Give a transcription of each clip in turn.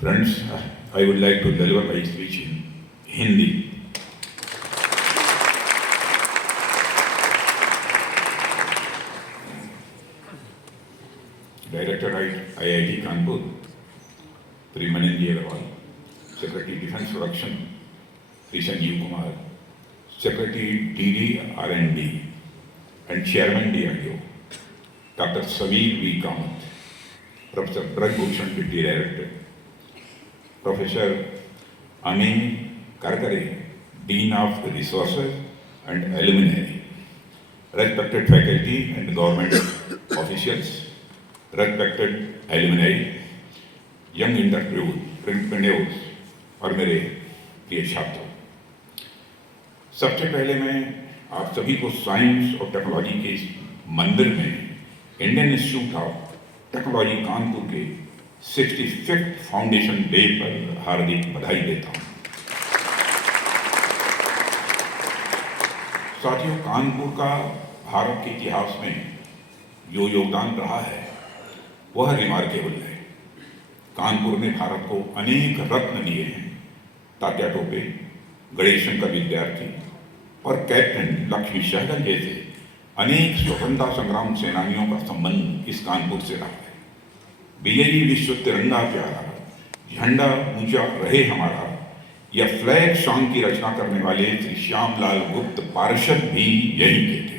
Friends, I would like to deliver my speech in Hindi. Director IIT Kanpur, Premanandi Agarwal, Secretary Defense Production, Sanjeev Kumar, Secretary DD R&D, and Chairman DRDO, Dr. Sameer V. Kamath, Professor Braj Bhushan, Deputy Director, Professor Amin Karkare, Dean of Resources and Alumni, respected faculty and government officials, respected alumni, young entrepreneurs और मेरे प्रिय छात्रों, सबसे पहले मैं आप सभी को साइंस और टेक्नोलॉजी के इस मंदिर में Indian institute of technology Kanpur के 65th फाउंडेशन डे पर हार्दिक बधाई देता हूं। साथियों, कानपुर का भारत के इतिहास में जो योगदान रहा है वह रिमार्केबल है। कानपुर ने भारत को अनेक रत्न दिए हैं। तात्या टोपे, गणेश शंकर विद्यार्थी और कैप्टन लक्ष्मी सहगल जैसे अनेक स्वतंत्रता संग्राम सेनानियों का संबंध इस कानपुर से रहा है। विजयी विश्व तिरंगा प्यारा, झंडा ऊंचा रहे हमारा, यह फ्लैग सॉन्ग की रचना करने वाले श्री श्यामलाल गुप्त पार्षद भी यही के थे।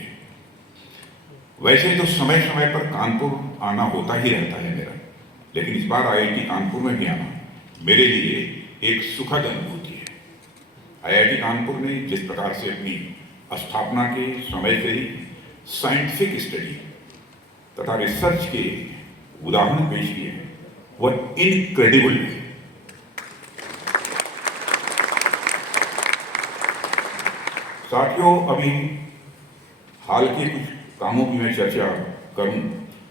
वैसे तो समय समय पर कानपुर आना होता ही रहता है मेरा, लेकिन इस बार IIT कानपुर में भी आना मेरे लिए एक सुखद अनुभूति है। IIT कानपुर ने जिस प्रकार से अपनी स्थापना के समय से ही साइंटिफिक स्टडी तथा रिसर्च के उदाहरण पेश किए हैं वह इनक्रेडिबल है। साथियों, अभी हाल के कुछ कामों की मैं चर्चा करूं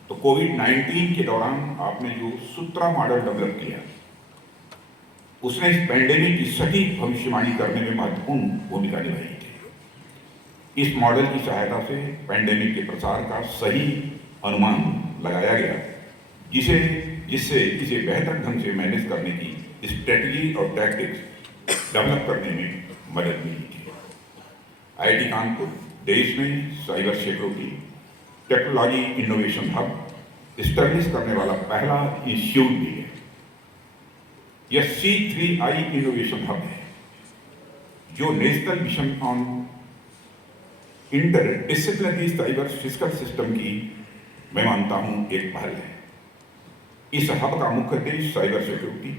तो कोविड-19 के दौरान आपने जो सूत्रा मॉडल डेवलप किया उसने इस पैंडेमिक की सटीक भविष्यवाणी करने में महत्वपूर्ण भूमिका निभाई थी। इस मॉडल की सहायता से पैंडेमिक के प्रसार का सही अनुमान लगाया गया, जिससे इसे बेहतर ढंग से मैनेज करने की स्ट्रेटजी और टैक्टिक्स डेवलप करने में मदद मिली थी। IIT कानपुर देश में cyber security technology innovation hub establish करने वाला पहला इंस्टीट्यूट भी है। यह C3I इनोवेशन हब है जो national mission on interdisciplinary cyber physical system की मैं मानता हूं एक पहल है। इस हब का मुख्य उद्देश्य साइबर सिक्योरिटी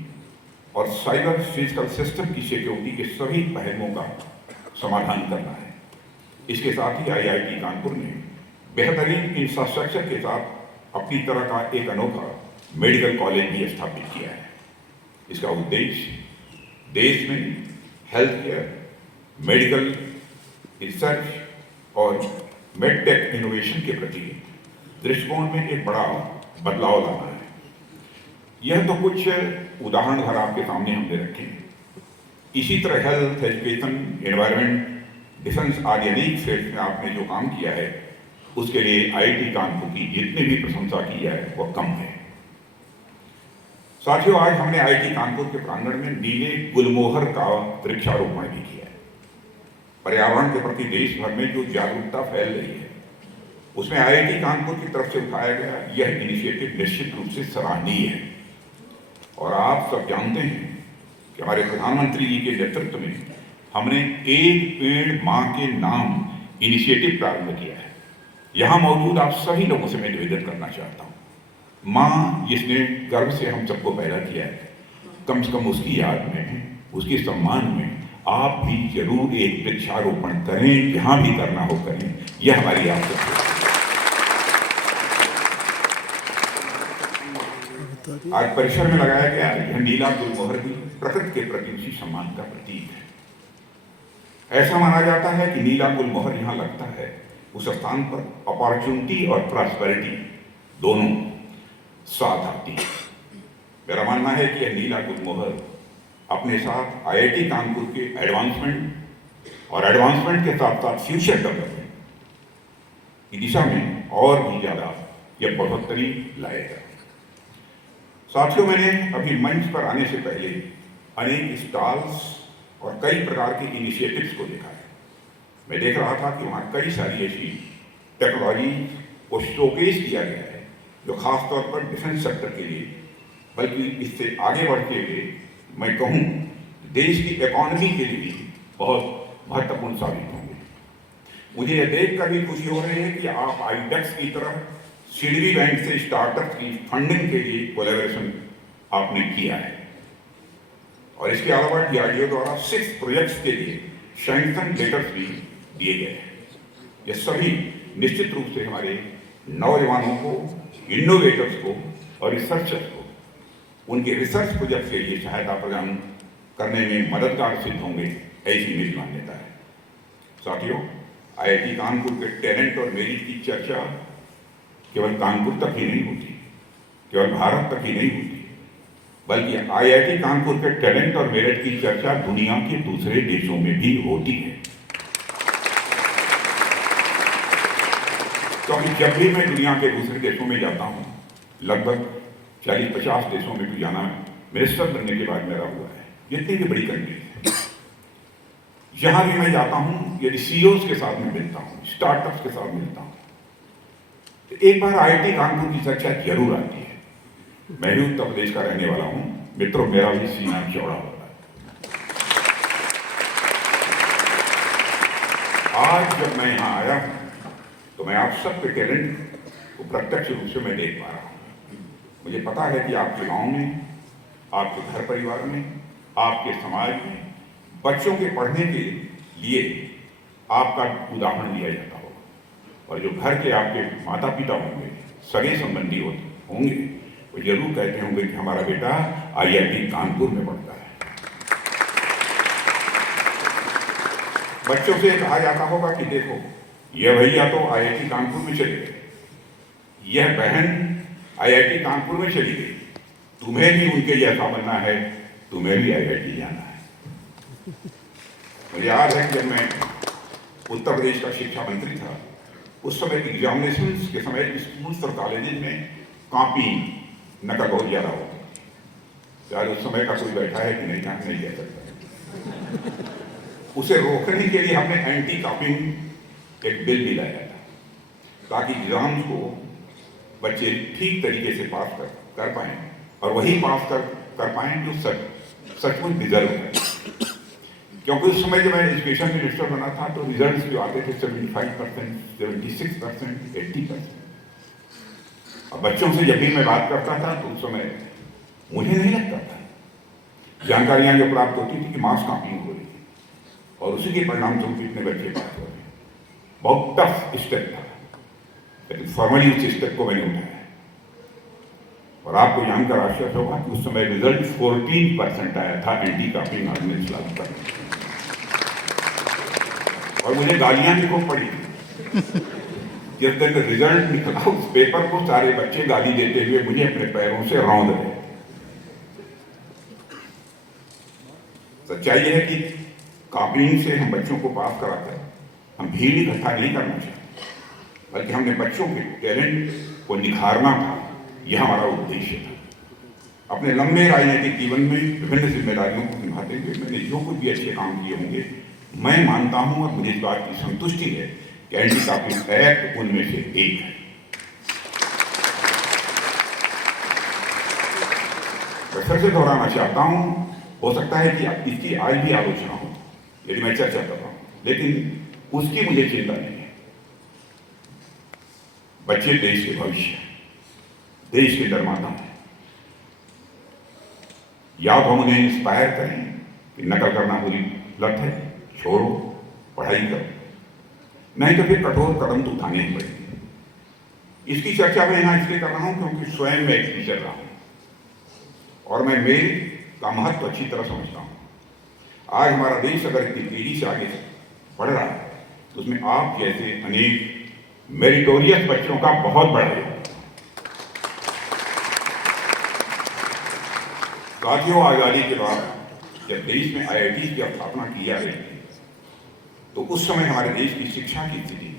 और साइबर फिजिकल सिस्टम की सिक्योरिटी के सभी पहलुओं का समाधान करना है। इसके साथ ही IIT कानपुर ने बेहतरीन इंफ्रास्ट्रक्चर के साथ अपनी तरह का एक अनोखा मेडिकल कॉलेज भी स्थापित किया है। इसका उद्देश्य देश में हेल्थ केयर, मेडिकल रिसर्च और मेडटेक इनोवेशन के प्रति दृष्टिकोण में एक बड़ा बदलाव लाना है। यह तो कुछ उदाहरण घर आपके सामने हमने रखे हैं। इसी तरह हेल्थ, एजुकेशन, एनवायरनमेंट, डिफेंस आदि अनेक फील्ड में आपने जो काम किया है उसके लिए IIT कानपुर की जितनी भी प्रशंसा की है वह कम है। साथियों, आज हमने IIT कानपुर के प्रांगण में नीले गुलमोहर का वृक्षारोपण भी किया है। पर्यावरण के प्रति देश भर में जो जागरूकता फैल रही है उसमें IIT कानपुर की तरफ से उठाया गया यह इनिशिएटिव निश्चित रूप से सराहनीय है। और आप सब जानते हैं कि हमारे प्रधानमंत्री जी के नेतृत्व में हमने एक पेड़ मां के नाम इनिशिएटिव प्रारंभ किया है। यहां मौजूद आप सभी लोगों से मैं निवेदन करना चाहता हूं, मां जिसने गर्भ से हम सबको पैदा किया है, कम से कम उसकी याद में, उसके सम्मान में आप भी जरूर एक वृक्षारोपण करें, जहां भी करना हो करें। यह हमारी आप सबको आज परिसर में लगाया गया यह नीला गुलमोहर भी प्रकृति के प्रति उसी सम्मान का प्रतीक है। ऐसा माना जाता है कि नीला गुलमोहर यहाँ लगता है उस स्थान पर अपॉर्चुनिटी और प्रॉस्पेरिटी दोनों साथ आती है। मेरा मानना है कि यह नीला गुलमोहर अपने साथ IIT कानपुर के एडवांसमेंट के साथ साथ फ्यूचर डेवलपमेंट की दिशा में और भी ज्यादा यह बढ़ोतरी लाएगा। साथियों, मैंने अभी मंच पर आने से पहले अनेक स्टॉल्स और कई प्रकार के इनिशिएटिव्स को देखा है। मैं देख रहा था कि वहाँ कई सारी ऐसी टेक्नोलॉजी को शोकेस किया गया है जो खासतौर पर डिफेंस सेक्टर के लिए, बल्कि इससे आगे बढ़ते हुए मैं कहूँ देश की इकॉनमी के लिए बहुत महत्वपूर्ण साबित होंगे। मुझे यह देखकर भी खुशी हो रही है कि आप आईडेक्स की तरह सिडबी बैंक से स्टार्टअप की फंडिंग के लिए कोलैबोरेशन आपने किया है और इसके अलावा डीआरडीओ द्वारा 6 प्रोजेक्ट्स के लिए सैंक्शन लेटर्स भी दिए गए हैं। ये सभी निश्चित रूप से हमारे नौजवानों को, इनोवेटर्स को और रिसर्चर्स को उनके रिसर्च प्रोजेक्ट के लिए सहायता प्रदान करने में मददगार सिद्ध होंगे, ऐसी मेरी मान्यता है। साथियों, आईआईटी कानपुर के टैलेंट और मेरिट की चर्चा केवल कानपुर तक ही नहीं होती, केवल भारत तक ही नहीं होती, बल्कि आईआईटी कानपुर के टैलेंट और मेरिट की चर्चा दुनिया के दूसरे देशों में भी होती है। क्योंकि जब भी मैं दुनिया के दूसरे देशों में जाता हूँ, लगभग 40-50 देशों में भी जाना मिनिस्टर बनने के बाद मेरा हुआ है, जितनी भी बड़ी कंट्री है, जहां भी मैं जाता हूँ यदि सीईओज के साथ में मिलता हूँ, स्टार्टअप्स के साथ मिलता हूँ, तो एक बार आईआईटी कानपुर की चर्चा जरूर आती है। मैं भी उत्तर प्रदेश का रहने वाला हूँ मित्रों, मेरा भी सीना चौड़ा होता है। आज जब मैं यहाँ आया हूँ तो मैं आप सबके टैलेंट को प्रत्यक्ष रूप से मैं देख पा रहा हूँ। मुझे पता है कि आपके गांव में, आपके घर परिवार में, आपके समाज में बच्चों के पढ़ने के लिए आपका उदाहरण लिया जाता होगा और जो घर के आपके माता पिता होंगे, सगे संबंधी होंगे, वो जरूर कहते होंगे कि हमारा बेटा आईआईटी कानपुर में पढ़ता है। बच्चों से कहा जाता होगा कि देखो, यह भैया तो आईआईटी कानपुर में चले गए, यह बहन आईआईटी कानपुर में चली गई, तुम्हें भी उनके जैसा बनना है, तुम्हें भी आईआईटी जाना है। मुझे याद है कि जब मैं उत्तर प्रदेश का शिक्षा मंत्री था, उस समय एग्जामिनेशन के समय स्कूल्स और कॉलेजेस में कॉपी नकल बहुत ज्यादा होती थी। यार उस समय का कोई बैठा है कि नहीं था, नहीं कह सकता। उसे रोकने के लिए हमने एंटी कॉपिंग एक बिल भी लाया था, ताकि एग्जाम्स को बच्चे ठीक तरीके से पास कर पाएं और वही पास कर पाएं जो सचमुच डिजर्व है। क्योंकि उस समय जब मैं एजुकेशन मिनिस्टर बना था तो रिजल्ट्स जो आते थे 75%, 76%, 80%। और बच्चों से जब भी मैं बात करता था तो उस समय मुझे नहीं लगता था, जानकारियां जो प्राप्त होती थी कि मास कॉपिंग हो रही थी और उसी के परिणाम स्वरूप इतने बच्चे पास हो रहे। बहुत टफ स्टेप था, लेकिन फॉर्मली उस स्टेप को मैंने उठाया और आपको जानकर आश्चर्य होगा कि उस समय रिजल्ट 14% आया था एंटी कॉपिंग ऑर्डिनेंस लागू करने और मुझे गालियां भी खूब पड़ी। जिस दिन रिजल्ट निकला उस पेपर को सारे बच्चे गाली देते हुए मुझे अपने पैरों से रौंद रहे। सच्चाई यह है कि कॉपिंग से हम बच्चों को पास कराकर हम भीड़ इकट्ठा नहीं करना चाहते, बल्कि हमने बच्चों के टैलेंट को निखारना था, यह हमारा उद्देश्य था। अपने लंबे राजनीतिक जीवन में विभिन्न जिम्मेदारियों को निभाते हुए मैंने जो कुछ भी अच्छे काम किए होंगे, मैं मानता हूं और मुझे इस बात की संतुष्टि है कि एंटी कॉपिंग एक्ट उनमें से एक है। मैं फिर से दोहराना चाहता हूं, हो सकता है कि इसकी आज भी आलोचना हो यदि मैं चर्चा कर रहा हूं, लेकिन उसकी मुझे चिंता नहीं है। बच्चे देश के भविष्य, देश के निर्माता हैं। या तो हम उन्हें इंस्पायर करें कि नकल करना बुरी लत है, छोड़ो, पढ़ाई करो, नहीं तो फिर कठोर कदम तो उठाने ही पड़ेंगे। इसकी चर्चा मैं यहाँ इसलिए कर रहा हूँ क्योंकि स्वयं मैं एक टीचर रहा हूँ और मैं मेल का महत्व अच्छी तरह समझता हूँ। आज हमारा देश अगर इतनी तेजी से आगे बढ़ रहा है तो उसमें आप जैसे अनेक मेरिटोरियस बच्चों का बहुत बड़ा योगदान। साथियों, आजादी के बाद जब देश में आईआईटी की स्थापना की जा रही थी तो उस समय हमारे देश की शिक्षा की स्थिति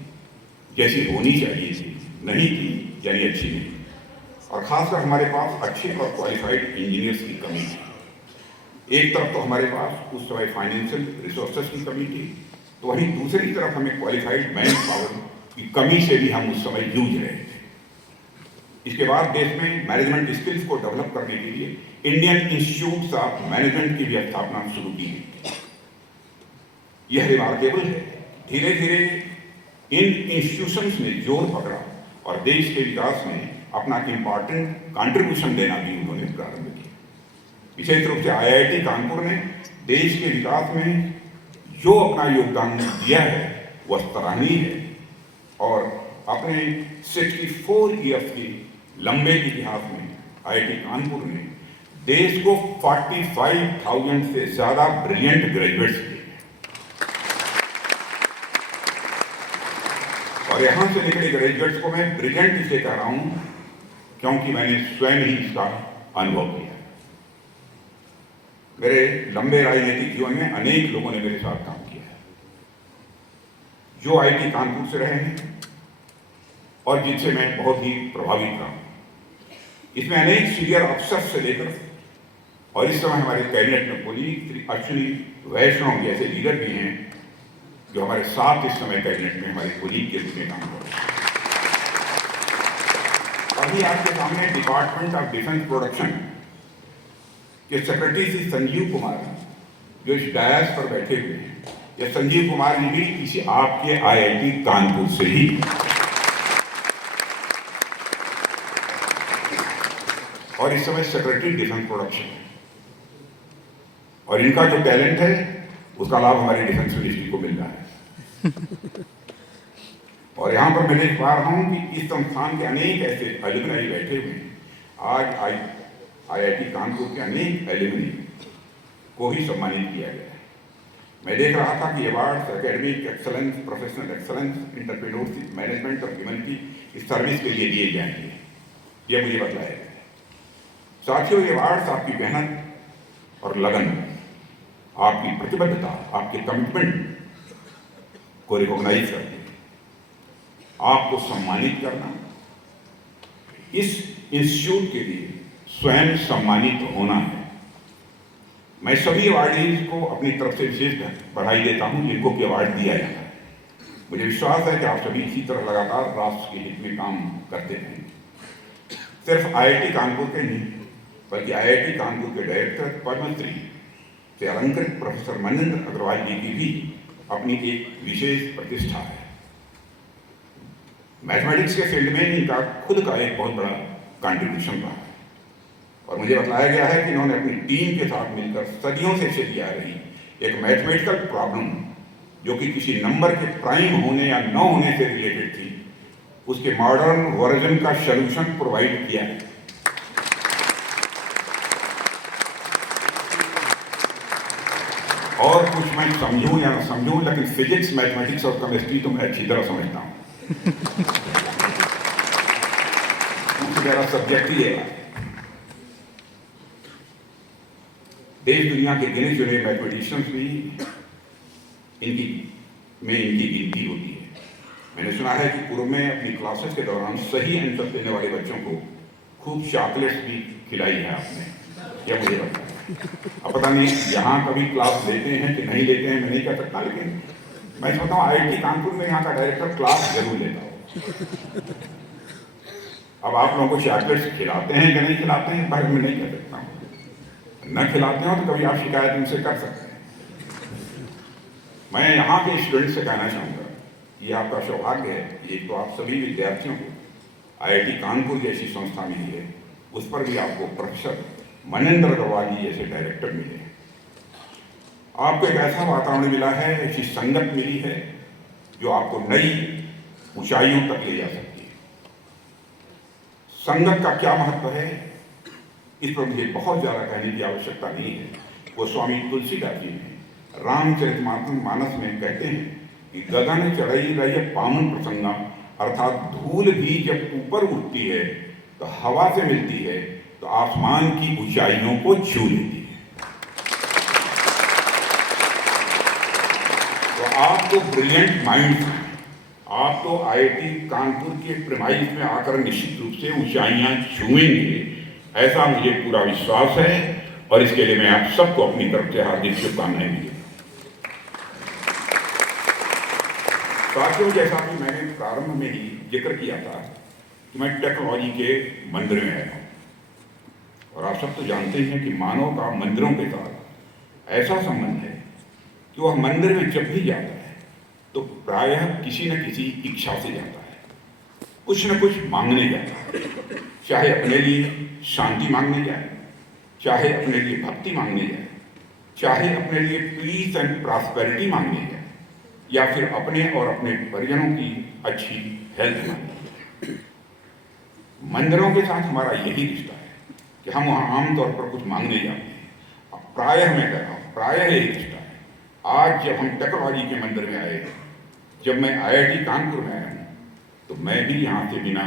जैसी होनी चाहिए थी नहीं थी, यानी अच्छी नहीं। और खासकर हमारे पास अच्छे और क्वालिफाइड इंजीनियर्स की कमी थी। एक तरफ तो हमारे पास उस समय फाइनेंशियल रिसोर्सेस की कमी थी, तो वहीं दूसरी तरफ हमें क्वालिफाइड मैन पावर की कमी से भी हम उस समय जूझ रहे थे। इसके बाद देश में मैनेजमेंट स्किल्स को डेवलप करने के लिए इंडियन इंस्टीट्यूट ऑफ मैनेजमेंट की भी स्थापना शुरू की गई। यह रिमार्केबल है, धीरे धीरे इन इंस्टीट्यूशंस ने जोर पकड़ा और देश के विकास में अपना इम्पॉर्टेंट कंट्रीब्यूशन देना भी उन्होंने प्रारंभ किया। विशेष रूप से IIT कानपुर ने देश के विकास में जो अपना योगदान दिया है वह सराहनीय है और अपने 64 ईयर्स के लंबे इतिहास में IIT कानपुर ने देश को 45,000 से ज्यादा ब्रिलियंट ग्रेजुएट्स दिए और यहां से निकले ग्रेजुएट्स को मैं ब्रिलियंट इसे कह रहा हूं क्योंकि मैंने स्वयं ही इसका अनुभव किया। मेरे लंबे राजनीतिक जीवन में अनेक लोगों ने मेरे साथ काम किया है जो IIT कानपुर से रहे हैं और जिनसे मैं बहुत ही प्रभावित रहा। इसमें अनेक सीनियर अफसर से लेकर और इस समय हमारे कैबिनेट में कोलीग श्री अश्विनी वैष्णव जैसे लीडर भी हैं जो हमारे साथ इस समय कैबिनेट में हमारे कोलीग के रूप में काम कर रहे हैं। अभी आपके सामने डिपार्टमेंट ऑफ डिफेंस प्रोडक्शन के सेक्रेटरी श्री संजीव कुमार जो इस डायस पर बैठे हुए हैं, या संजीव कुमार जी भी इसी आपके IIT कानपुर से ही और इस समय सेक्रेटरी डिफेंस प्रोडक्शन है और इनका जो टैलेंट है उसका लाभ हमारी डिफेंस मिनिस्ट्री को मिल रहा है। और यहां पर मैं देख पा रहा हूं कि इस संस्थान के अनेक ऐसे एलुमनी बैठे हुए हैं। आज IIT कानपुर के अनेक एलुमनी को ही सम्मानित किया गया है। मैं देख रहा था कि awards academic excellence, professional excellence, entrepreneurship, management और ह्यूमैनिटी इस सर्विस के लिए दिए जाएंगे, यह मुझे बताया गया है। साथियों, ये अवार्ड्स आपकी मेहनत और लगन, आपकी प्रतिबद्धता, आपके कमिटमेंट को रिकॉग्नाइज करते हैं। आपको सम्मानित करना, इस इंस्टीट्यूट के लिए स्वयं सम्मानित होना है। मैं सभी अवार्डीज को अपनी तरफ से विशेष बधाई देता हूं जिनको कि अवार्ड दिया जाता है। मुझे विश्वास है कि आप सभी इसी तरह लगातार राष्ट्र के हित में काम करते हैं। सिर्फ IIT कानपुर के नहीं बल्कि IIT कानपुर के डायरेक्टर पद्मश्री से अलंकृत प्रोफेसर मनेंद्र अग्रवाल जी की भी अपनी एक विशेष प्रतिष्ठा है। मैथमेटिक्स के फील्ड में इनका खुद का एक बहुत बड़ा कंट्रीब्यूशन रहा है और मुझे बताया गया है कि इन्होंने अपनी टीम के साथ मिलकर सदियों से चली आ रही एक मैथमेटिकल प्रॉब्लम जो कि किसी नंबर के प्राइम होने या न होने से रिलेटेड थी, उसके मॉडर्न वर्जन का सॉल्यूशन प्रोवाइड किया है। और कुछ मैं समझूं या न समझूं, लेकिन फिजिक्स, मैथमेटिक्स और केमिस्ट्री तो मैं अच्छी तरह समझता हूं। मेरा सब्जेक्ट ही है। देश दुनिया के गिने चुने मैथमेटिशियंस भी इनकी गिनती होती है। मैंने सुना है कि पूर्व में अपनी क्लासेस के दौरान सही आंसर देने वाले बच्चों को खूब चॉकलेट्स भी खिलाई है आपने, यह मुझे पता है। अब पता नहीं यहाँ कभी क्लास लेते हैं कि नहीं लेते हैं, मैं नहीं कह सकता, लेकिन मैं सोचता हूँ IIT कानपुर में यहाँ का डायरेक्टर क्लास जरूर लेता हो। अब आप लोगों को चॉकलेट्स खिलाते हैं कि नहीं खिलाते हैं बारे में नहीं कह सकता हूँ। न खिलाते हो तो कभी आप शिकायत उनसे कर सकते हैं। मैं यहाँ के स्टूडेंट से कहना चाहूँगा, ये आपका सौभाग्य है, एक तो आप सभी विद्यार्थियों को IIT कानपुर जैसी संस्था मिली है, उस पर भी आपको प्रोफेसर मनेंद्र अग्रवाल जी जैसे डायरेक्टर मिले हैं। आपको एक ऐसा वातावरण मिला है, ऐसी संगत मिली है जो आपको नई ऊंचाइयों तक ले जा सकती है। संगत का क्या महत्व है इस पर मुझे बहुत ज्यादा कहने की आवश्यकता नहीं है। वो स्वामी तुलसीदास जी ने रामचरितमानस में कहते हैं कि गगन चढ़ई रही पावन प्रसंगा, अर्थात धूल भी जब ऊपर उठती है तो हवा से मिलती है तो आसमान की ऊंचाइयों को छू लेती है। तो आप तो ब्रिलियंट माइंड, आप तो आईआईटी कानपुर के प्रीमाइस में आकर निश्चित रूप से ऊंचाइयां छुएंगे, ऐसा मुझे पूरा विश्वास है और इसके लिए मैं आप सबको अपनी तरफ से हार्दिक शुभकामनाएं भी देता हूं। साथियों, जैसा कि मैंने प्रारंभ में ही जिक्र किया था कि मैं टेक्नोलॉजी के मंदिर में आया हूं, और आप सब तो जानते हैं कि मानव का मंदिरों के साथ ऐसा संबंध है कि वह मंदिर में जब भी जाता है तो प्रायः किसी न किसी इच्छा से जाता है, कुछ न कुछ मांगने जाता है, चाहे अपने लिए शांति मांगने जाए, चाहे अपने लिए भक्ति मांगने जाए, चाहे अपने लिए पीस एंड प्रॉस्पेरिटी मांगने जाए, या फिर अपने और अपने परिजनों की अच्छी हेल्थ मांगने। मंदिरों के साथ हमारा यही रिश्ता है कि हम वहाँ आमतौर पर कुछ मांगने जाते हैं। प्रायः मैं कह रहा हूँ, प्रायः यही रिश्ता है। आज जब हम टेक्नोलॉजी के मंदिर में आए, जब मैं आईआईटी कानपुर में आया हूँ, तो मैं भी यहाँ से बिना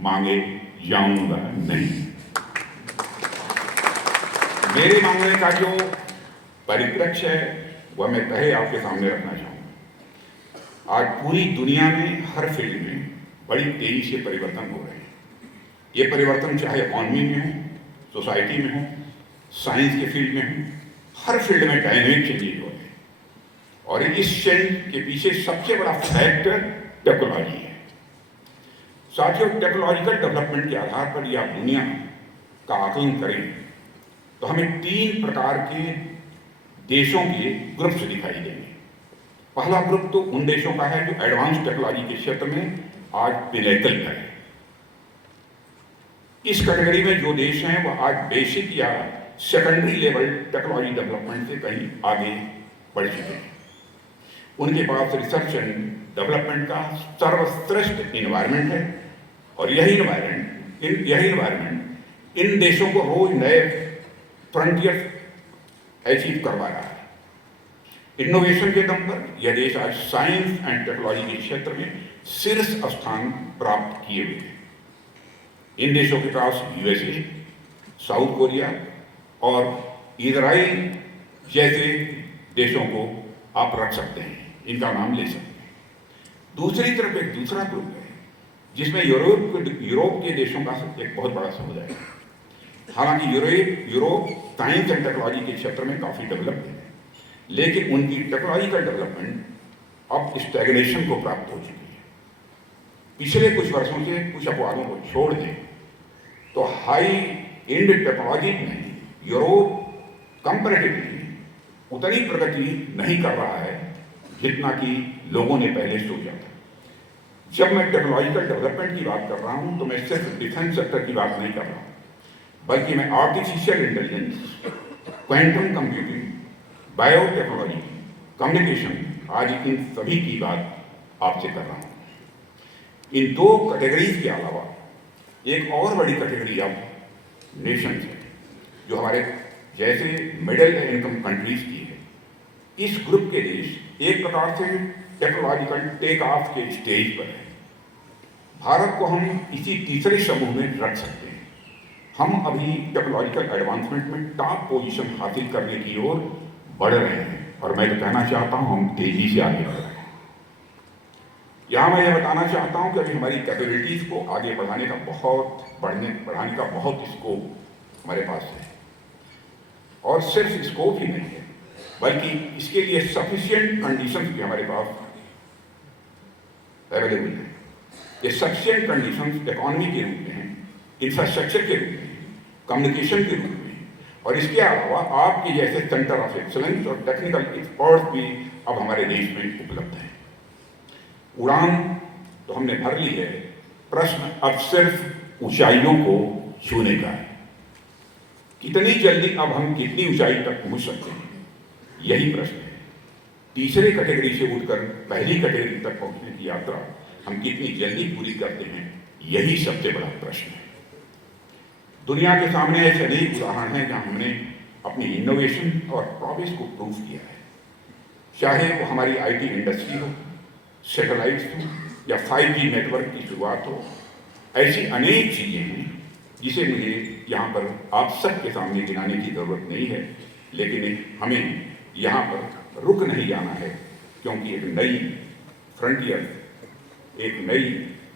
मांगे जाऊंगा नहीं। मेरे मांगने का जो परिप्रेक्ष्य है वह मैं पहले आपके सामने रखना चाहूँगा। आज पूरी दुनिया में हर फील्ड में बड़ी तेजी से परिवर्तन हो रहे हैं। ये परिवर्तन चाहे इकॉनमी में हो, सोसाइटी में हो, साइंस के फील्ड में हो, हर फील्ड में डायनेमिक चेंजेज हो रहे हैं। और इस चेंज के पीछे सबसे बड़ा फैक्टर टेक्नोलॉजी है। साथियों, टेक्नोलॉजिकल डेवलपमेंट के आधार पर या दुनिया का आकलन करें तो हमें 3 प्रकार के देशों के ग्रुप्स दिखाई देंगे। पहला ग्रुप तो उन देशों का है जो एडवांस टेक्नोलॉजी के क्षेत्र में आज पिनेकल पर है। इस कैटेगरी में जो देश हैं वह आज बेसिक या सेकेंडरी लेवल टेक्नोलॉजी डेवलपमेंट से कहीं आगे बढ़ चुके हैं। उनके पास रिसर्च एंड डेवलपमेंट का सर्वश्रेष्ठ इन्वायरमेंट है, और यही इन्वायरमेंट इन देशों को रोज नए फ्रंटियर अचीव करवा रहा है। इनोवेशन के दम पर यह देश आज साइंस एंड टेक्नोलॉजी के क्षेत्र में शीर्ष स्थान प्राप्त किए हुए हैं। इन देशों के पास यूएसए, साउथ कोरिया और इजराइल जैसे देशों को आप रख सकते हैं, इनका नाम ले सकते हैं। दूसरी तरफ एक दूसरा ग्रुप है जिसमें यूरोप के देशों का एक बहुत बड़ा समुदाय है। हालांकि यूरोप साइंस एंड टेक्नोलॉजी के क्षेत्र में काफ़ी डेवलप्ड है, लेकिन उनकी टेक्नोलॉजिकल डेवलपमेंट अब स्टैग्नेशन को प्राप्त हो चुकी है। पिछले कुछ वर्षों से कुछ अपवादों को छोड़ दें तो हाई एंड टेक्नोलॉजी में यूरोप कंपैरेटिवली उतनी प्रगति नहीं कर रहा है जितना कि लोगों ने पहले सोचा था। जब मैं टेक्नोलॉजिकल डेवलपमेंट की बात कर रहा हूं तो मैं सिर्फ डिफेंस सेक्टर की बात नहीं कर रहा हूं, बल्कि मैं artificial intelligence, quantum computing, biotechnology, communication, आज इन सभी की बात आपसे कर रहा हूं। इन 2 कैटेगरीज के अलावा एक और बड़ी कैटेगरी अब नेशंस है जो हमारे जैसे मिडिल इनकम कंट्रीज की है। इस ग्रुप के देश एक प्रकार से टेक्नोलॉजिकल टेक ऑफ के स्टेज पर है। भारत को हम इसी तीसरे समूह में रख सकते हैं। हम अभी टेक्नोलॉजिकल एडवांसमेंट में टॉप पोजीशन हासिल करने की ओर बढ़ रहे हैं, और मैं तो कहना चाहता हूं हम तेजी से आगे बढ़ रहे हैं। यहां मैं यह बताना चाहता हूं कि अभी हमारी कैपेबिलिटीज को आगे बढ़ाने का बहुत स्कोप हमारे पास है, और सिर्फ स्कोप ही नहीं है बल्कि इसके लिए सफिशिएंट कंडीशंस भी हमारे पास अवेलेबल है। ये सफिशिएंट कंडीशंस इकोनॉमी के रूप में हैं, इंफ्रास्ट्रक्चर के रूप में, कम्युनिकेशन के रूप में, और इसके अलावा आपके जैसे सेंटर ऑफ एक्सलेंस और टेक्निकल एक्सपर्ट भी अब हमारे देश में उपलब्ध हैं। उड़ान तो हमने भर ली है, प्रश्न अब सिर्फ ऊंचाइयों को छूने का है। कितनी जल्दी अब हम कितनी ऊंचाई तक पहुंच सकते हैं, यही प्रश्न है। तीसरे कैटेगरी से उठकर पहली कैटेगरी तक पहुंचने की यात्रा हम कितनी जल्दी पूरी करते हैं, यही सबसे बड़ा प्रश्न है। दुनिया के सामने ऐसे अनेक उदाहरण हैं जहां हमने अपनी इनोवेशन और प्रोग्रेस को प्रूव किया है, चाहे वो हमारी आईटी इंडस्ट्री हो, सैटेलाइट्स हो, या 5G नेटवर्क की शुरुआत हो। ऐसी अनेक चीजें हैं जिसे मुझे यहाँ पर आप सबके सामने गिनाने की जरूरत नहीं है, लेकिन हमें यहाँ पर रुक नहीं जाना है, क्योंकि एक नई फ्रंटियर एक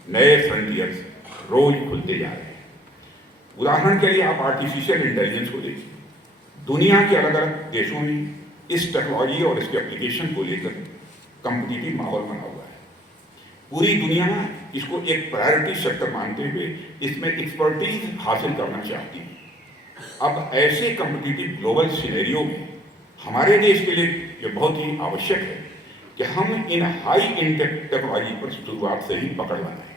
नए फ्रंटियर्स रोज खुलते जा रहे हैं। उदाहरण के लिए आप आर्टिफिशियल इंटेलिजेंस को देखिए, दुनिया के अलग अलग देशों में इस टेक्नोलॉजी और इसके एप्लीकेशन को लेकर कॉम्पिटिटिव माहौल बना हुआ है। पूरी दुनिया इसको एक प्रायोरिटी सेक्टर मानते हुए इसमें एक्सपर्टीज हासिल करना चाहती है। अब ऐसे कॉम्पिटिटिव ग्लोबल सिनेरियो में हमारे देश के लिए ये बहुत ही आवश्यक है कि हम इन हाई इंटेक टेक्नोलॉजी पर शुरुआत से ही पकड़ लगाएं,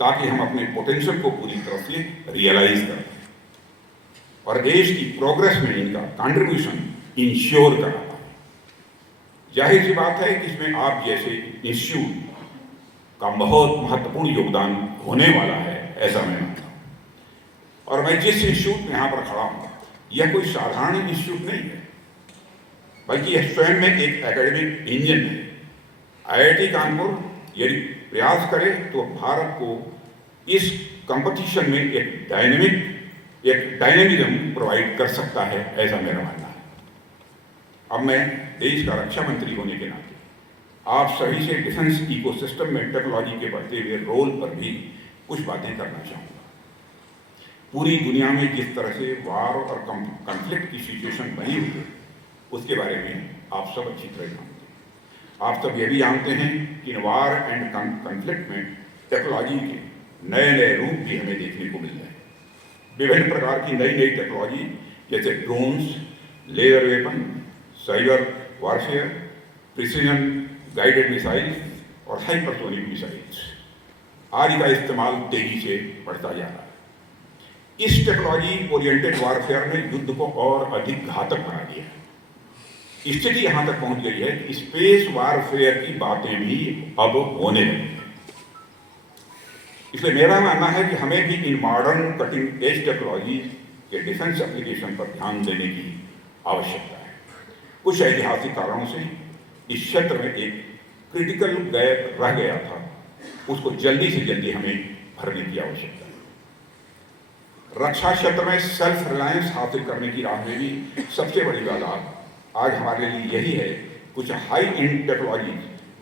ताकि हम अपने पोटेंशियल को पूरी तरह से रियलाइज कर पाएं और देश की प्रोग्रेस में इनका कंट्रीब्यूशन इंश्योर करा पाएं। जाहिर सी बात है कि इसमें आप जैसे इंस्टीट्यूट का बहुत महत्वपूर्ण योगदान होने वाला है, ऐसा मैं मानता हूँ। और मैं जिस इंस्टीट्यूट में यहाँ पर खड़ा हूँ, यह कोई साधारण इंस्टीट्यूट नहीं है, बल्कि यह स्वयं में एक एकेडमिक इंजन है। IIT कानपुर यदि प्रयास करे तो भारत को इस कंपटीशन में एक डायनेमिज्म प्रोवाइड कर सकता है, ऐसा मेरा मानना है। अब मैं देश का रक्षा मंत्री होने के नाते आप सभी से डिफेंस इकोसिस्टम में टेक्नोलॉजी के बढ़ते हुए रोल पर भी कुछ बातें करना चाहूँगा। पूरी दुनिया में जिस तरह से वार और कॉन्फ्लिक्ट की सिचुएशन बनी हुई है, उसके बारे में आप सब अच्छी तरह जानते हैं। आप सब ये भी जानते हैं कि वार एंड कॉन्फ्लिक्ट में टेक्नोलॉजी के नए रूप भी हमें देखने को मिल रहे हैं। विभिन्न प्रकार की नई टेक्नोलॉजी जैसे drones, laser weapon, cyber warfare, precision guided missiles और हाइपरसोनिक मिसाइल्स आदि का इस्तेमाल तेजी से बढ़ता जा रहा है। इस टेक्नोलॉजी ओरिएंटेड वारफेयर ने युद्ध को और अधिक घातक बना दिया है। स्थिति यहां तक पहुंच गई है कि स्पेस वारफेयर की बातें भी अब होने लगी। इसलिए मेरा मानना है कि हमें भी in modern cutting edge technology के डिफेंस एप्लीकेशन पर ध्यान देने की आवश्यकता है। कुछ ऐतिहासिक कारणों से इस क्षेत्र में एक क्रिटिकल गैप रह गया था, उसको जल्दी से जल्दी हमें भरने की आवश्यकता है। रक्षा क्षेत्र में सेल्फ रिलायंस हासिल करने की राह में भी सबसे बड़ी बाधा आज हमारे लिए यही है, कुछ हाई एंड टेक्नोलॉजी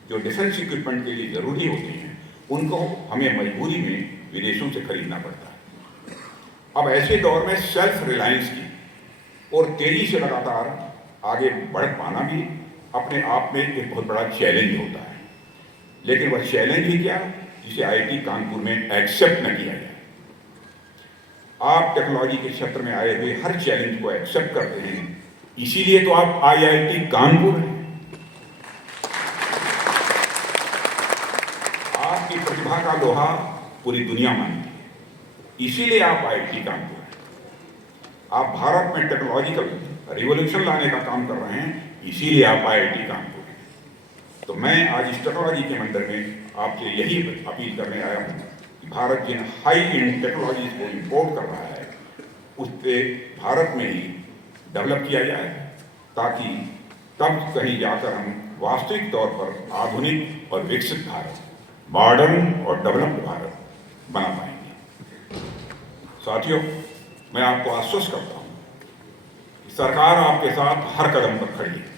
जो डिफेंस इक्विपमेंट के लिए जरूरी होती हैं, उनको हमें मजबूरी में विदेशों से खरीदना पड़ता है। अब ऐसे दौर में सेल्फ रिलायंस की और तेजी से लगातार आगे बढ़ पाना भी अपने आप में एक बहुत बड़ा चैलेंज होता है। लेकिन वह चैलेंज ही क्या जिसे IIT कानपुर में एक्सेप्ट न किया जाए। आप टेक्नोलॉजी के क्षेत्र में आए हुए हर चैलेंज को एक्सेप्ट करते हैं, इसीलिए तो आप IIT कानपुर हैं। आपकी प्रतिभा का लोहा पूरी दुनिया मानती है, इसीलिए आप IIT कानपुर हैं। आप भारत में टेक्नोलॉजिकल रिवॉल्यूशन लाने का काम कर रहे हैं, इसीलिए आप IIT कानपुर हैं। तो मैं आज इस टेक्नोलॉजी के मंदिर में आपसे यही अपील करने आया हूँ कि भारत जिन हाई एंड टेक्नोलॉजीज को इम्पोर्ट कर रहा है, उससे भारत में ही डेवलप किया जाए, ताकि तब कहीं जाकर हम वास्तविक तौर पर आधुनिक और विकसित भारत, मॉडर्न और डेवलप्ड भारत बना पाएंगे। साथियों, मैं आपको आश्वस्त करता हूँ कि सरकार आपके साथ हर कदम पर खड़ी है।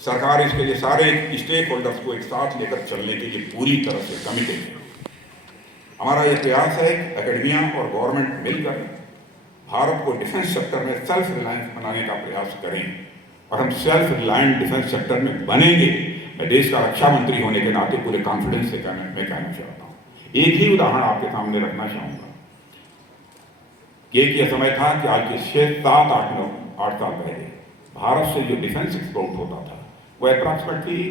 सरकार इसके लिए सारे स्टेक होल्डर्स को एक साथ लेकर चलने के लिए पूरी तरह से कमिटेड है। हमारा ये प्रयास है कि एकेडमिया और गवर्नमेंट मिलकर भारत को डिफेंस सेक्टर में सेल्फ रिलायंस बनाने का प्रयास करें, और हम सेल्फ रिलायंट डिफेंस सेक्टर में बनेंगे। मैं देश का रक्षा मंत्री होने के नाते पूरे कॉन्फिडेंस से मैं कहना चाहता हूँ। एक ही उदाहरण आपके सामने रखना चाहूँगा। एक यह समय था कि आज के 6, 7, 8 साल पहले भारत से जो डिफेंस एक्सपोर्ट होता था वो अप्रॉक्सीमेटली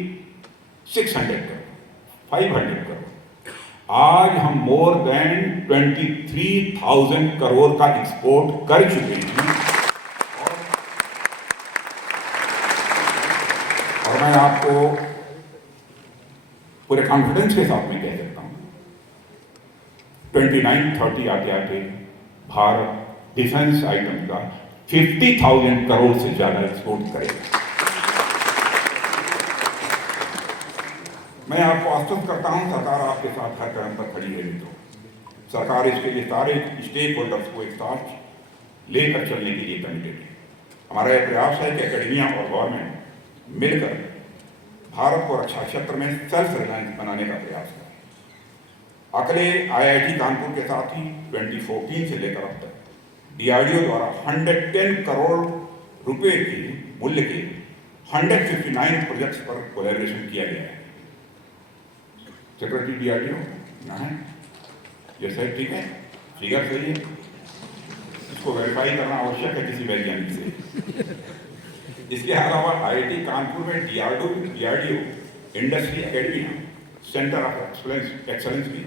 600 करोड़, 500 करोड़। आज हम मोर देन 23,000 करोड़ का एक्सपोर्ट कर चुके हैं। और मैं आपको पूरे कॉन्फिडेंस के साथ में कह सकता हूं, 29-30 आते आते भारत डिफेंस आइटम का 50,000 करोड़ से ज्यादा एक्सपोर्ट करेगा। मैं आपको आश्वस्त करता हूं, सरकार आपके साथ हर कदम पर खड़ी है। तो सरकार इसके लिए सारे स्टेक होल्डर्स को एक साथ लेकर चलने के लिए कमिटेड है। हमारा यह प्रयास है कि एकेडमिया और गवर्नमेंट मिलकर भारत को रक्षा क्षेत्र में सेल्फ रिलायंस बनाने का प्रयास करें। अकेले IIT कानपुर के साथ ही 2014 से लेकर अब तक DRDO द्वारा 110 करोड़ रुपए के मूल्य के 159 प्रोजेक्ट्स पर कोलैबोरेशन किया गया है। सेक्रेटरी DRDO ना है, ये सही ठीक है, फिगर सही है, इसको वेरीफाई करना आवश्यक है किसी वैज्ञानिक से। इसके अलावा IIT कानपुर में DRDO industry academy centre of excellence भी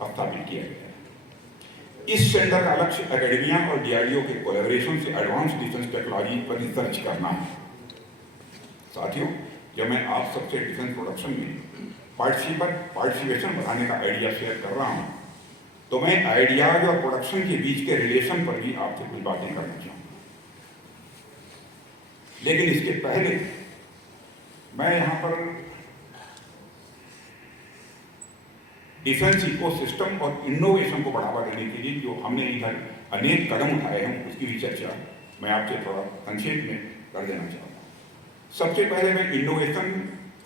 स्थापित किया गया है। इस सेंटर का लक्ष्य एकेडमिया और DRDO के कोलैबोरेशन से एडवांस डिफेंस टेक्नोलॉजी पर रिसर्च करना है। साथियों, जब मैं आप सबसे डिफेंस प्रोडक्शन में पार्टिसिपेशन बढ़ाने का आइडिया शेयर कर रहा हूं, तो मैं आइडियाज और प्रोडक्शन के बीच के रिलेशन पर भी आपसे कुछ बातें करना चाहूंगा। लेकिन इसके पहले मैं यहां पर डिफेंस इकोसिस्टम और इनोवेशन को बढ़ावा देने के लिए जो हमने इधर अनेक कदम उठाए हैं, उसकी भी चर्चा मैं आपसे थोड़ा संक्षेप में कर देना चाहता हूँ। सबसे पहले मैं innovation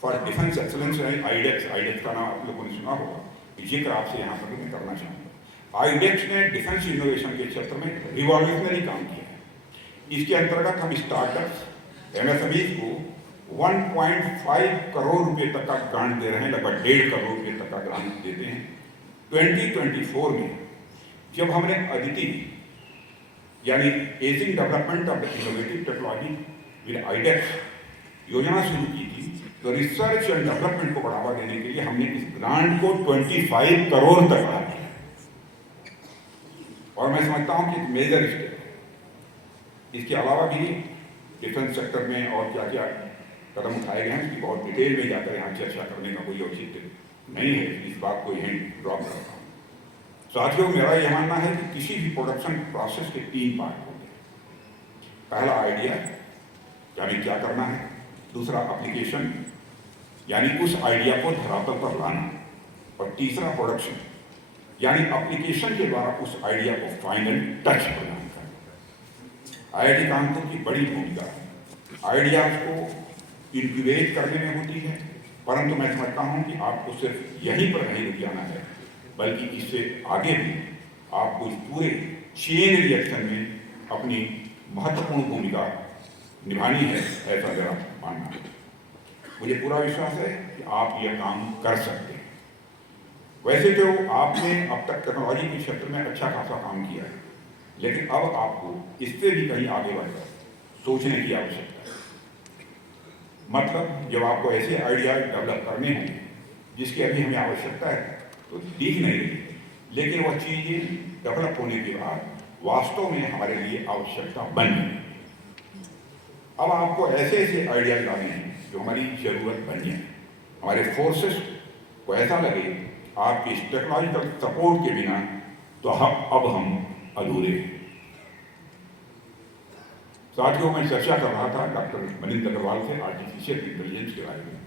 for defence excellence iDEX का नाम आप लोगों ने सुना होगा, जिक्र आपसे यहाँ पर मैं करना चाहूँगा। आईडेक्स ने डिफेंस इनोवेशन के क्षेत्र में रिवॉल्यूशनरी काम किया है। इसके अंतर्गत हम स्टार्टअप्स MSMEs को 1.5 करोड़ रुपए तक का ग्रांट दे रहे हैं, लगभग 1.5 करोड़ रुपए तक का ग्रांट देते हैं। 2024 में जब हमने अदिति यानी ageing development of innovative technology with iDEX योजना शुरू की थी, तो रिसर्च एंड डेवलपमेंट को बढ़ावा देने के लिए हमने इस ग्रांट को 25 करोड़ तक बढ़ा दिया। और मैं समझता हूं कि एक मेजर स्टेप है। इसके अलावा भी डिफेंस सेक्टर में और क्या क्या कदम उठाए गए हैं, उसकी बहुत डिटेल में जाकर यहाँ चर्चा करने का कोई औचित्य नहीं है, इस बात को यहीं ड्रॉप करता हूँ। साथियों, मेरा यह मानना है कि किसी भी प्रोडक्शन प्रोसेस के 3 पार्ट होते हैं। पहला आइडिया, यानी क्या करना है। दूसरा एप्लीकेशन, यानी उस आइडिया को धरातल पर लाना। और तीसरा प्रोडक्शन, यानी एप्लीकेशन के द्वारा उस आइडिया को फाइनल टच प्रदान करना। IIT कानपुर की बड़ी भूमिका आइडियाज को इंक्यूबेट करने में होती है, परंतु मैं समझता हूं कि आपको सिर्फ यहीं पर नहीं रुक जाना है, बल्कि इससे आगे भी आपको इस पूरे चेन रिएक्शन में अपनी महत्वपूर्ण भूमिका निभानी है, ऐसा मेरा मानना है। मुझे पूरा विश्वास है कि आप यह काम कर सकते हैं। वैसे तो आपने अब तक टेक्नोलॉजी के क्षेत्र में अच्छा खासा काम किया है, लेकिन अब आपको इससे भी कहीं आगे बढ़कर सोचने की आवश्यकता है। मतलब जब आपको ऐसे आइडिया डेवलप करने होंगे जिसकी अभी हमें आवश्यकता है, तो दिख नहीं रही, लेकिन वह चीजें डेवलप होने के बाद वास्तव में हमारे लिए आवश्यकता बन गई। अब आपको ऐसे ऐसे आइडिया लाने हैं जो हमारी जरूरत बन जाए, हमारे फोर्सेस को ऐसा लगे आपके इस टेक्नोलॉजिकल सपोर्ट के बिना तो अब हम अधूरे हैं। साथियों, मैं चर्चा कर रहा था डॉक्टर मनिंदर अग्रवाल से आर्टिफिशियल इंटेलिजेंस के बारे में।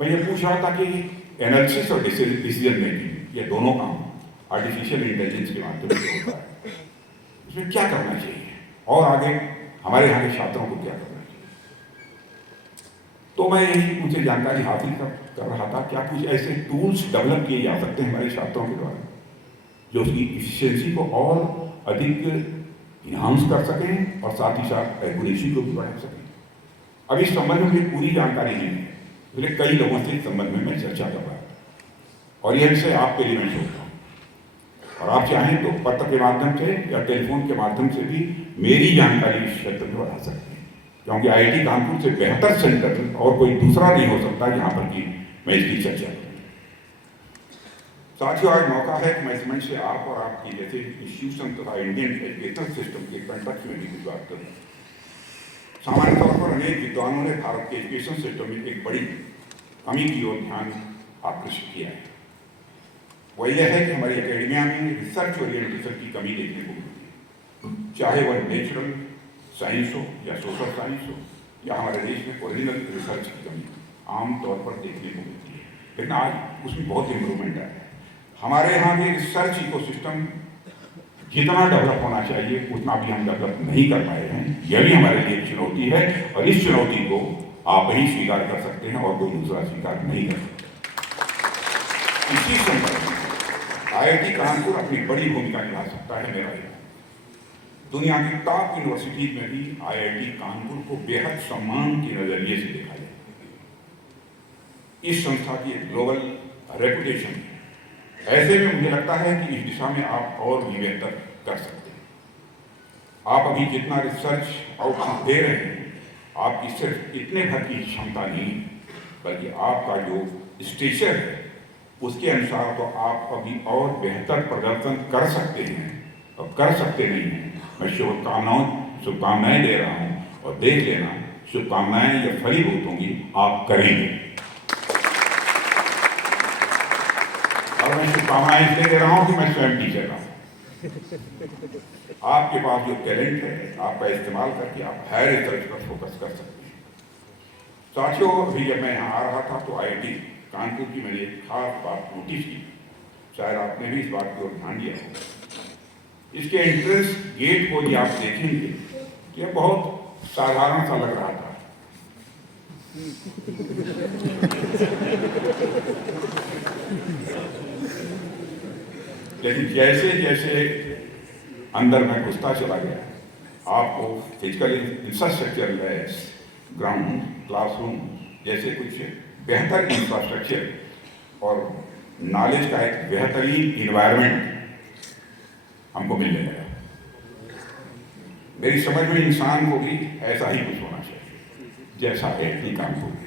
मैं ये पूछ रहा था कि एनालिसिस और डिसीजन मेकिंग, ये दोनों काम आर्टिफिशियल इंटेलिजेंस के माध्यम से होता है, इसमें क्या करना चाहिए और आगे हमारे यहाँ के छात्रों को क्या करना चाहिए। तो मैं यही उनसे जानकारी हासिल कर रहा था, क्या कुछ ऐसे टूल्स डेवलप किए जा सकते हैं हमारे छात्रों के द्वारा जो उसकी इफिशियंसी को और अधिक इन्हांस कर सकें और साथ ही साथ एक्यूरेसी को भी बढ़ा सकें। अब इस संबंध में मुझे पूरी जानकारी नहीं है, इसलिए कई लोगों से इस संबंध में मैं चर्चा कर रहा था और यह विषय आपके लिए मैं सोचता हूँ। और आप चाहें तो पत्र के माध्यम से या टेलीफोन के माध्यम से भी मेरी जानकारी इस क्षेत्र में बढ़ा सकते हैं, क्योंकि IIT कानपुर से बेहतर सेंटर और कोई दूसरा नहीं हो सकता जहाँ पर कि मैं इसकी चर्चा करूँ। साथियों, आज मौका है कि मैं इस मंच से आप और आपकी जैसे इंस्टीट्यूशन तथा इंडियन एजुकेशन सिस्टम के कंटेक्ट में भी कुछ बात करूँ। सामान्य तौर पर अनेक विद्वानों ने भारत के एजुकेशन सिस्टम में एक बड़ी कमी की ओर ध्यान आकर्षित किया है। वह यह है कि हमारी एकेडमिया में रिसर्च ओरिएंटेशन की कमी देखने को मिलती है, चाहे वह नेचुरल साइंस हो या सोशल साइंस हो या हमारे देश में ओरिजिनल रिसर्च की कमी आमतौर पर देखने को मिलती है। लेकिन आज उसमें बहुत इम्प्रूवमेंट आया है। हमारे यहाँ भी रिसर्च इकोसिस्टम जितना डेवलप होना चाहिए उतना भी हम डेवलप नहीं कर पाए हैं। यह भी हमारे लिए चुनौती है और इस चुनौती को आप ही स्वीकार कर सकते हैं और कोई दूसरा स्वीकार नहीं कर सकता। इसी संदर्भ में IIT कानपुर अपनी बड़ी भूमिका निभा सकता है। मेरा दुनिया की टॉप यूनिवर्सिटी में भी IIT कानपुर को बेहद सम्मान के नजरिए से देखा जाए। इस संस्था की एक ग्लोबल रेपुटेशन है। ऐसे में मुझे लगता है कि इस दिशा में आप और भी बेहतर कर सकते हैं। आप अभी जितना रिसर्च आउटपुट दे रहे हैं, आपकी सिर्फ इतने भर की क्षमता नहीं, बल्कि आपका जो स्टेचर है उसके अनुसार तो आप अभी और बेहतर प्रदर्शन कर सकते हैं और कर सकते नहीं हैं। मैं शुभकामनाएं दे रहा हूं और देख लेना, शुभकामनाएं या फलीभूत होंगी, आप करेंगे। और मैं शुभकामनाएं इसलिए दे रहा हूं कि मैं स्वयं टीचर रहा हूं। आपके पास जो टैलेंट है, आपका इस्तेमाल करके आप हायर रिसर्च पर फोकस कर सकते हैं। साथियों, अभी जब मैं यहाँ आ रहा था तो IIT कानपुर की मैंने एक खास बात नोटिस की, शायद आपने भी इस बात की ओर ध्यान दिया होगा। इसके एंट्रेंस गेट को ही आप देखेंगे कि बहुत साधारण सा लग रहा था। लेकिन जैसे जैसे अंदर में घुसता चला गया, आपको physical infrastructure, labs, ground, classroom जैसे कुछ बेहतर इंफ्रास्ट्रक्चर और नॉलेज का एक बेहतरीन इन्वायरमेंट हमको मिलने लगा। मेरी समझ में इंसान को भी ऐसा ही कुछ होना चाहिए जैसा IIT कानपुर है।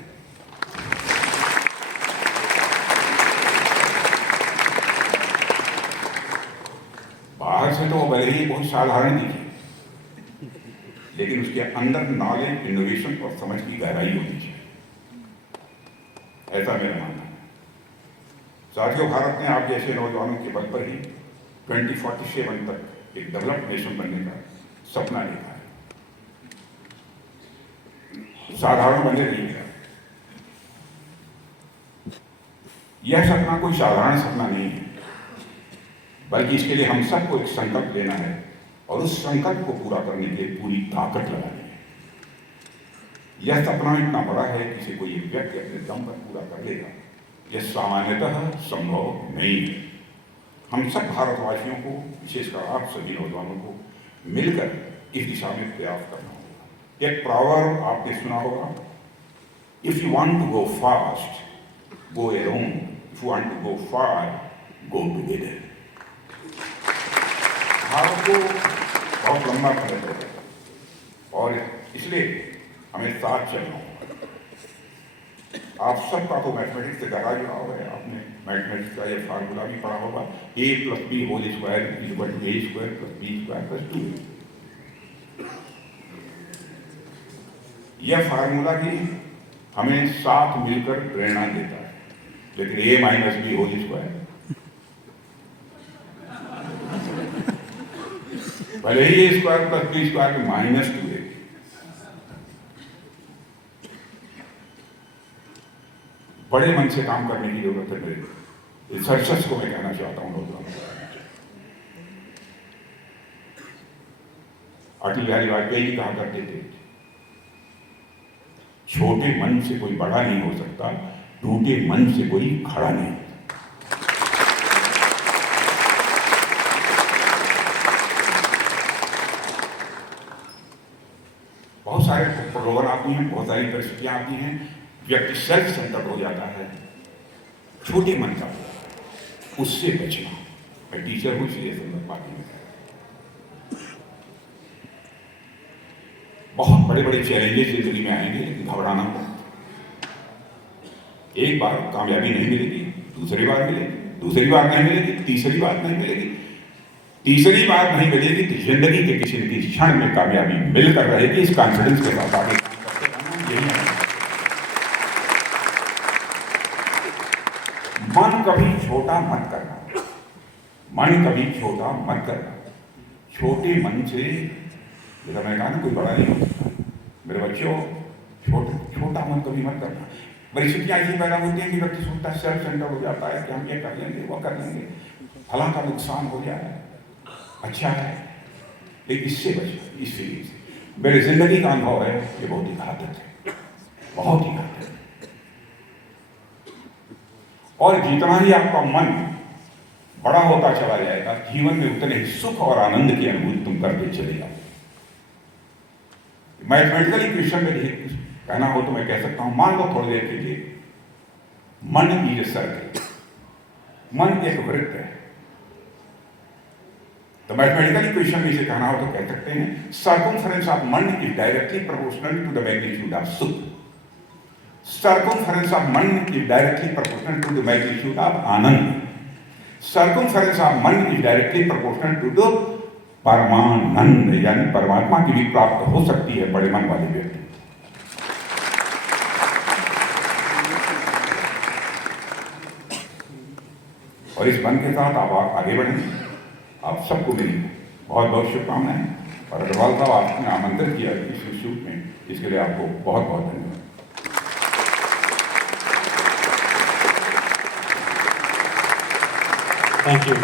बाहर से तो भले ही बहुत साधारण दिखे, लेकिन उसके अंदर नॉलेज, इनोवेशन और समझ की गहराई होनी चाहिए, ऐसा मेरा मानना है। साथियों, भारत ने आप जैसे नौजवानों के बल पर ही 2047 तक एक डेवलप्ड नेशन बनने का सपना देखा है। साधारण बनने नहीं है। यह सपना कोई साधारण सपना नहीं है, बल्कि इसके लिए हम सबको एक संकल्प लेना है और उस संकल्प को पूरा करने के लिए पूरी ताकत लगानी है। यह सपना इतना बड़ा है कि इसे कोई व्यक्ति अपने दम पर पूरा कर लेगा, यह सामान्यतः संभव नहीं है। हम सब भारतवासियों को, विशेषकर आप सभी नौजवानों को मिलकर इस दिशा में प्रयास करना होगा। एक प्रॉवर्ब आपने सुना होगा, if you want to go fast go alone, if you want to go far go together. Bharat को बहुत लंबा फर्क है और इसलिए हमें साथ चलना होगा। आप सबका तो मैथमेटिक्स से गहरा जुड़ाव है। आपने मैथमेटिक्स का यह फार्मूला भी पढ़ा होगा, a+b whole square equal to a² + b² + 2। यह फार्मूला भी हमें साथ मिलकर प्रेरणा देता है, लेकिन a - b होल स्क्वायर भले ही a² + b² में -2 है। बड़े मन से काम करने की जरूरत है। मेरे रिसर्चर्स को मैं कहना चाहता हूं, नौजवानों को। अटल बिहारी वाजपेयी जी कहा करते थे, छोटे मन से कोई बड़ा नहीं हो सकता, टूटे मन से कोई खड़ा नहीं। बहुत सारे प्रलोभन आती हैं, बहुत सारी परिस्थितियां आती हैं, व्यक्ति सेल्फ सेंटर्ड हो जाता है, छोटे मन का, उससे बचना। मैं टीचर हूं, इसलिए संदर्भ बात नहीं। बहुत बड़े बड़े चैलेंजेस जिंदगी में आएंगे, लेकिन घबराना मत। एक बार कामयाबी नहीं मिलेगी, दूसरी बार मिलेगी, दूसरी बार नहीं मिलेगी, तीसरी बार नहीं मिलेगी, तीसरी बार नहीं मिलेगी तो जिंदगी के किसी न किसी क्षण में कामयाबी मिलकर रहेगी। इस कॉन्फिडेंस के साथ आगे काम करते रहना, यही है। मन कभी छोटा मत करना, मन कभी छोटा मत करना। छोटे मन से, जैसा मैंने कहा ना, कोई बड़ा नहीं हो सकता। मेरे बच्चों, छोटा मन कभी मत करना। परिस्थितियां ऐसी पैदा होती हैं कि व्यक्ति सोचता है, सेल्फ सेंटर हो जाता है कि हम ये कर लेंगे, वो कर लेंगे, फला का नुकसान हो जाए, अच्छा है, लेकिन इससे बचना, इस फीलिंग से। मेरी जिंदगी का अनुभव है, ये बहुत ही घातक है। बहुत ही घातक है। और जितना ही आपका मन बड़ा होता चला जाएगा, जीवन में उतने ही सुख और आनंद की अनुभूति तुम करते चले जाओ। मैथमेटिकल इक्वेशन में कहना हो तो मैं कह सकता हूं, मान लो थोड़ी देर के लिए मन इज ए सर्कल, मन एक वृत्त है। तो मैथमेटिकल इक्वेशन में इसे कहना हो तो कह सकते हैं सर्कमफरेंस ऑफ मन is directly proportional to the magnitude of सुख। सर्कमफरेंस ऑफ मन is directly proportional to the magnitude of आनंद। सर्कमफरेंस ऑफ मन is directly proportional to the परमानंद, यानी परमात्मा की भी प्राप्त हो सकती है बड़े मन वाले व्यक्ति। और इस मन के साथ आप आगे बढ़ें। आप सबको मेरी बहुत बहुत शुभकामनाएं। और अग्रवाल साहब, आपने आमंत्रित किया इस इंस्टीट्यूट में, इसके लिए आपको बहुत बहुत धन्यवाद। Thank you.